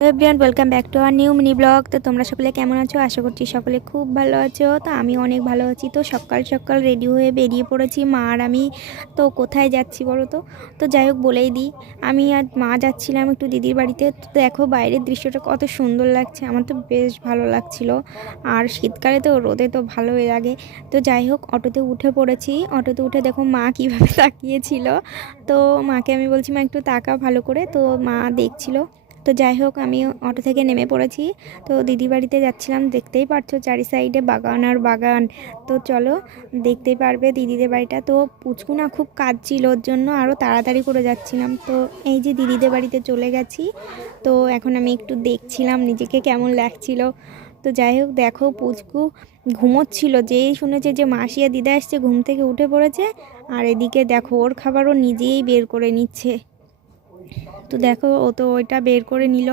Everyone welcome back to our new mini blog. তো তোমরা সকলে কেমন আছো? আশা করছি সকলে খুব ভালো আছো। তো আমি অনেক ভালো আছি। তো সকাল সকাল রেডি হয়ে বেরিয়ে পড়েছি মা আর আমি। তো কোথায় যাচ্ছি বলো তো? তো যাই হোক বলেই দিই, আমি আর মা যাচ্ছিলাম একটু দিদির বাড়িতে। তো দেখো বাইরের দৃশ্যটা কত সুন্দর লাগছে, আমার তো বেশ ভালো লাগছিল। আর শীতকালে তো রোদে তো ভালোই লাগে। তো যাই হোক অটোতে উঠে পড়েছি। অটোতে উঠে দেখো মা কীভাবে তাকিয়েছিল। তো মাকে আমি বলছি মা একটু তাকা ভালো করে, তো মা দেখছিল। তো যাই হোক আমি অটো থেকে নেমে পড়েছি। তো দিদি বাড়িতে যাচ্ছিলাম, দেখতেই পারছো চারি সাইডে বাগান আর বাগান। তো চলো দেখতেই পারবে দিদিদের বাড়িটা। তো পুচকু না খুব কাজ ছিল, ওর জন্য আরও তাড়াতাড়ি করে যাচ্ছিলাম। তো এই যে দিদিদের বাড়িতে চলে গেছি। তো এখন আমি একটু দেখছিলাম নিজেকে কেমন লাগছিল। তো যাই হোক দেখো পুচকু ঘুমোচ্ছিল, যেই শুনেছে যে মাসি আর দিদা আসছে ঘুম থেকে উঠে পড়েছে। আর এদিকে দেখো ওর খাবারও নিজেই বের করে নিচ্ছে। তো দেখো ও তো ওইটা বের করে নিল।